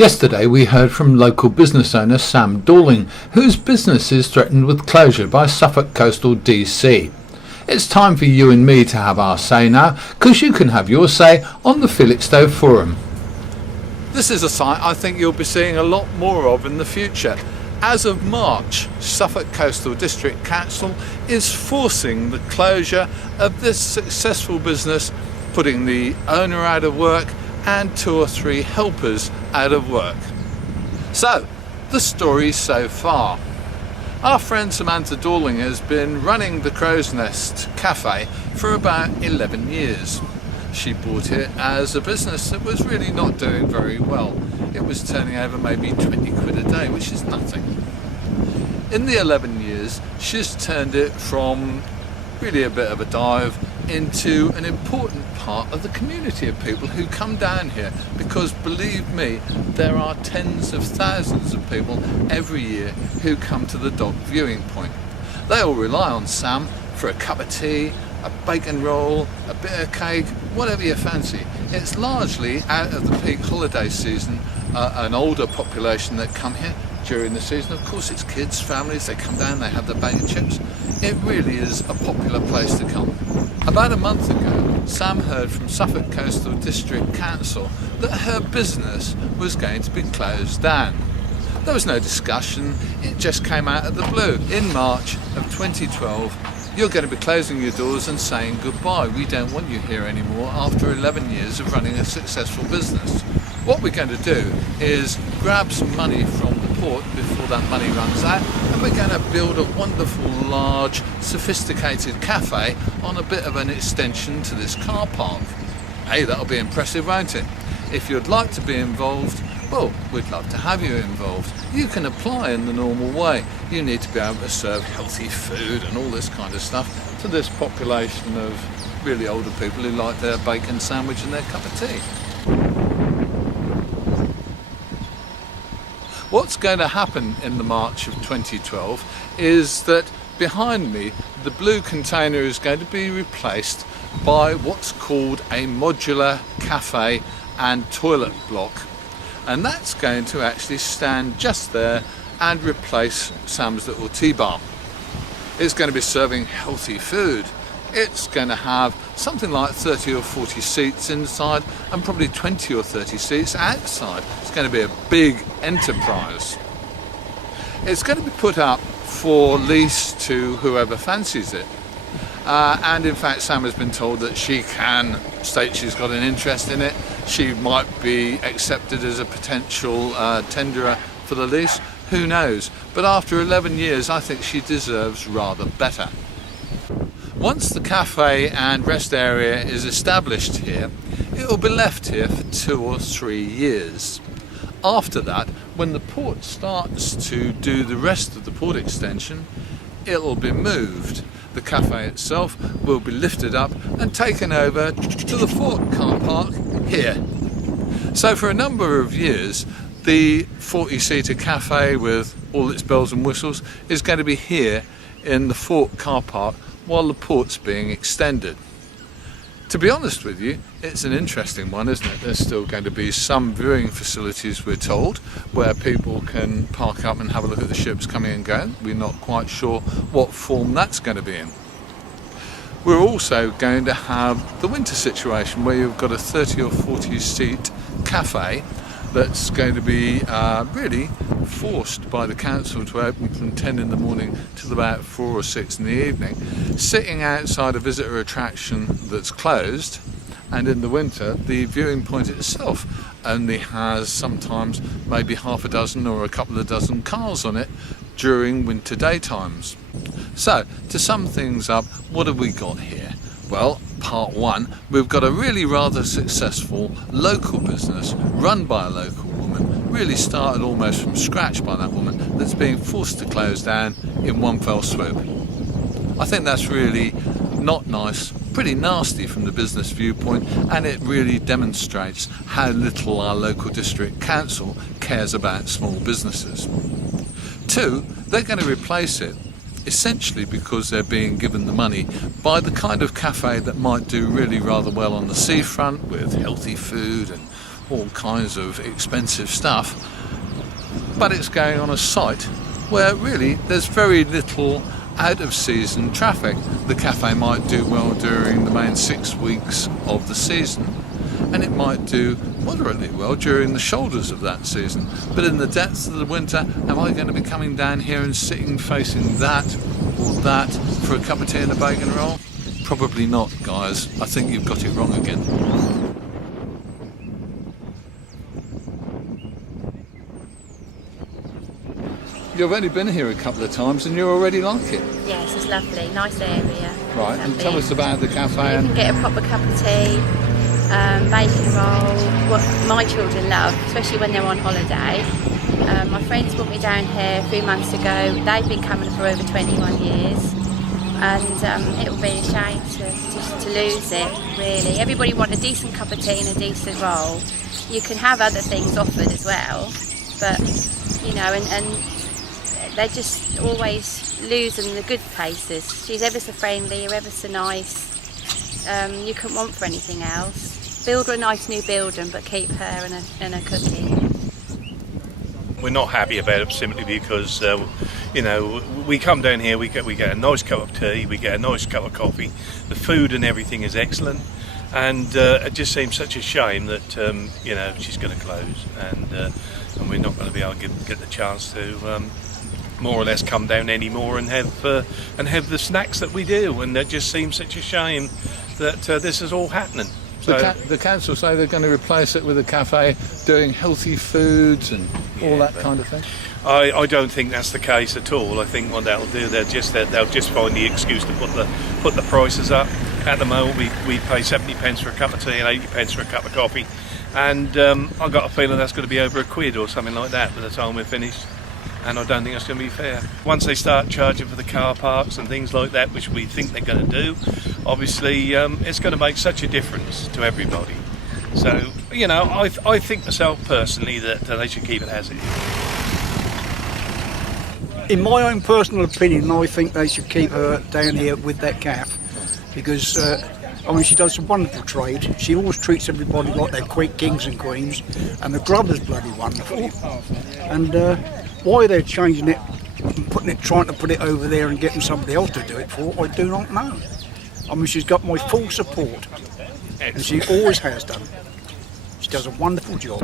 Yesterday we heard from local business owner Sam Dorling, whose business is threatened with closure by Suffolk Coastal DC. It's time for you and me to have our say now, because you can have your say on the Felixstowe Forum. This is a site I think you'll be seeing a lot more of in the future. As of March, Suffolk Coastal District Council is forcing the closure of this successful business, putting the owner out of work and 2 or 3 helpers out of work. So, the story so far. Our friend Samantha Dorling has been running the Crow's Nest Cafe for about 11 years. She bought it as a business that was really not doing very well. It was turning over maybe 20 quid a day, which is nothing. In the 11 years, she's turned it from really a bit of a dive into an important part of the community of people who come down here, because believe me, there are tens of thousands of people every year who come to the dock viewing point. They all rely on Sam for a cup of tea, a bacon roll, a bit of cake, whatever you fancy. It's largely out of the peak holiday season, an older population that come here during the season. Of course, it's kids, families, they come down, they have their bacon chips. It really is a popular place to come. About a month ago, Sam heard from Suffolk Coastal District Council that her business was going to be closed down. There was no discussion, it just came out of the blue. In March of 2012, you're going to be closing your doors and saying goodbye. We don't want you here anymore after 11 years of running a successful business. What we're going to do is grab some money from the port before that money runs out, and we're going to build a wonderful, large, sophisticated cafe on a bit of an extension to this car park. Hey, that'll be impressive, won't it? If you'd like to be involved, well, we'd love to have you involved. You can apply in the normal way. You need to be able to serve healthy food and all this kind of stuff to this population of really older people who like their bacon sandwich and their cup of tea. What's going to happen in the March of 2012 is that behind me, the blue container is going to be replaced by what's called a modular cafe and toilet block. And that's going to actually stand just there and replace Sam's little tea bar. It's going to be serving healthy food. It's going to have something like 30 or 40 seats inside and probably 20 or 30 seats outside. It's going to be a big enterprise. It's going to be put up for lease to whoever fancies it. And in fact, Sam has been told that she can state she's got an interest in it. She might be accepted as a potential tenderer for the lease. Who knows? But after 11 years, I think she deserves rather better. Once the cafe and rest area is established here, it will be left here for 2 or 3 years. After that, when the port starts to do the rest of the port extension, it will be moved. The cafe itself will be lifted up and taken over to the Fort car park here. So for a number of years, the 40-seater cafe with all its bells and whistles is going to be here in the Fort car park while the port's being extended. To be honest with you, it's an interesting one, isn't it? There's still going to be some viewing facilities, we're told, where people can park up and have a look at the ships coming and going. We're not quite sure what form that's going to be in. We're also going to have the winter situation where you've got a 30 or 40 seat cafe that's going to be really forced by the council to open from 10 in the morning till about 4 or 6 in the evening, sitting outside a visitor attraction that's closed. And in the winter, the viewing point itself only has sometimes maybe half a dozen or a couple of dozen cars on it during winter daytimes. So, to sum things up, what have we got here? Well, part one, we've got a really rather successful local business run by a local woman, really started almost from scratch by that woman, that's being forced to close down in one fell swoop. I think that's really not nice, pretty nasty from the business viewpoint, and it really demonstrates how little our local district council cares about small businesses. 2, they're going to replace it essentially because they're being given the money by the kind of cafe that might do really rather well on the seafront with healthy food and all kinds of expensive stuff, but it's going on a site where really there's very little out of season traffic. The cafe might do well during the main 6 weeks of the season, and it might do moderately well during the shoulders of that season. But in the depths of the winter, am I going to be coming down here and sitting facing that or that for a cup of tea and a bacon roll? Probably not, guys. I think you've got it wrong again. You've only been here a couple of times and you already like it. Yes, it's lovely, nice area. Right, and tell us about the cafe. You can get a proper cup of tea, bacon roll, what my children love, especially when they're on holiday. My friends brought me down here a few months ago. They've been coming for over 21 years, and it would be a shame to lose it, really. Everybody wants a decent cup of tea and a decent roll. You can have other things offered as well, but, you know, and they're just always losing the good places. She's ever so friendly, ever so nice. You couldn't want for anything else. Build her a nice new building, but keep her and her cooking. We're not happy about it simply because, you know, we come down here, we get a nice cup of tea, we get a nice cup of coffee. The food and everything is excellent, and it just seems such a shame that, you know, she's going to close, and we're not going to be able to get the chance to more or less come down anymore and have the snacks that we do. And it just seems such a shame that this is all happening. So the council say they're going to replace it with a cafe doing healthy foods and all that kind of thing. I don't think that's the case at all. I think what they'll do, they'll just find the excuse to put the prices up. At the moment, we pay 70 pence for a cup of tea and 80 pence for a cup of coffee, and I've got a feeling that's going to be over £1 or something like that by the time we're finished. And I don't think that's going to be fair. Once they start charging for the car parks and things like that, which we think they're going to do, obviously it's going to make such a difference to everybody. So, you know, I think myself personally that they should keep it as it is. In my own personal opinion, I think they should keep her down here with that calf, because I mean, she does a wonderful trade. She always treats everybody like they're quick kings and queens, and the grub is bloody wonderful. And why they're changing it and trying to put it over there and getting somebody else to do it for, I do not know. I mean, she's got my full support, and she always has done. She does a wonderful job.